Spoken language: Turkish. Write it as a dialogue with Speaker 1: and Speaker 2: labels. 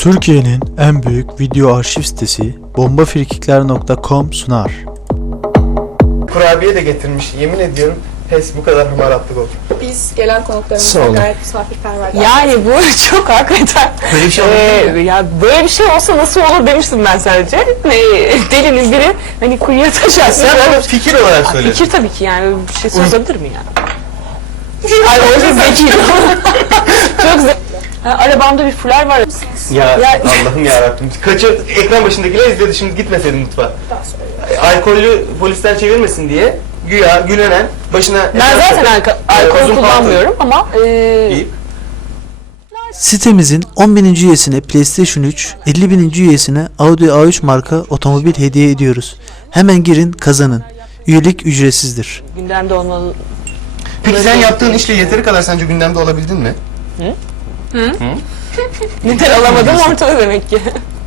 Speaker 1: Türkiye'nin en büyük video arşiv sitesi bombafrikikler.com sunar.
Speaker 2: Kurabiye de getirmiş. Yemin ediyorum pes bu kadar hamaratlık olur.
Speaker 3: Biz gelen konuklarımıza
Speaker 2: Sağ olun.
Speaker 3: gayet misafirperver.
Speaker 4: Yani bu çok hakikaten.
Speaker 2: Böyle bir şey olabilir mi?
Speaker 4: Ya böyle bir şey olsa nasıl olur demiştim ben sadece. Delinin biri hani kuyuya taş atsa.
Speaker 2: Sen onu fikir olarak söyle.
Speaker 4: Fikir tabii ki yani bir şey sorulabilir mi yani? Ay o yüzden zekiydi. Çok zeki. Arabamda bir fular var.
Speaker 2: Ya Allah'ım yarabbim. Kaçı ekran başındakiler izledi, şimdi gitmeseydin mutfağa.
Speaker 3: Daha sonra.
Speaker 2: Alkollü polisler çevirmesin diye güya gülenen başına...
Speaker 4: Ben zaten alkol kullanmıyorum ama
Speaker 2: İyi.
Speaker 1: Sitemizin 10.000. üyesine PlayStation 3, 50.000. üyesine Audi A3 marka otomobil hediye ediyoruz. Hemen girin, kazanın. Üyelik ücretsizdir.
Speaker 4: gündemde olmalı.
Speaker 2: Peki sen yaptığın işle yeteri kadar sence gündemde olabildin mi?
Speaker 4: Neden alamadım ortada demek ki.